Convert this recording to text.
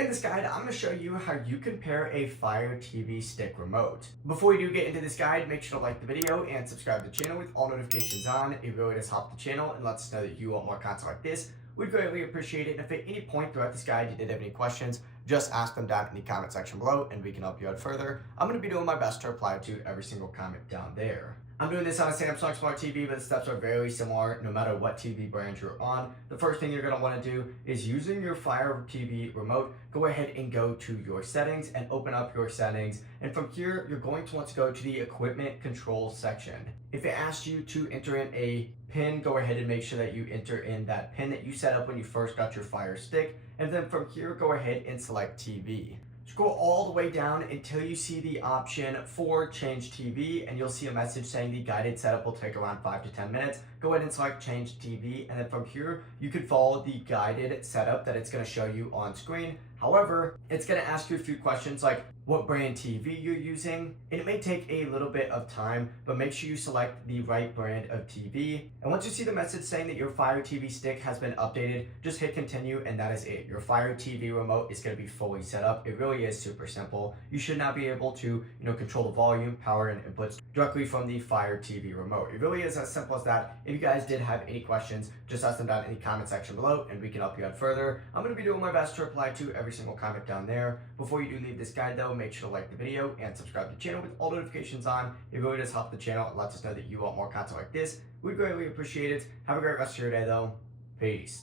In this guide, I'm going to show you how you can pair a Fire TV stick remote. Before you do get into this guide, make sure to like the video and subscribe to the channel with all notifications on. It really does help the channel and lets us know that you want more content like this. We'd greatly appreciate it. And if at any point throughout this guide you did have any questions, just ask them down in the comment section below and we can help you out further. I'm going to be doing my best to reply to every single comment down there. I'm doing this on a Samsung Smart TV, but the steps are very similar no matter what TV brand you're on. The first thing you're going to want to do is using your Fire TV remote, go ahead and go to your settings and open up your settings. And from here, you're going to want to go to the equipment control section. If it asks you to enter in a PIN, go ahead and make sure that you enter in that PIN that you set up when you first got your Fire Stick. And then from here, go ahead and select TV. Scroll all the way down until you see the option for Change TV, and you'll see a message saying the guided setup will take around 5 to 10 minutes. Go ahead and select Change TV, and then from here, you can follow the guided setup that it's going to show you on screen. However, it's going to ask you a few questions like what brand TV you're using, and it may take a little bit of time, but make sure you select the right brand of TV. And once you see the message saying that your Fire TV stick has been updated, just hit continue, and that is it. Your Fire TV remote is going to be fully set up. It really is super simple. You should now be able to, control the volume, power, and inputs directly from the Fire TV remote. It really is as simple as that. If you guys did have any questions, just ask them down in the comment section below, and we can help you out further. I'm going to be doing my best to reply to every single comment down there. Before you do leave this guide though, make sure to like the video and subscribe to the channel with all notifications on. It really does help the channel. It lets us know that you want more content like this. We'd greatly appreciate it. Have a great rest of your day though. Peace.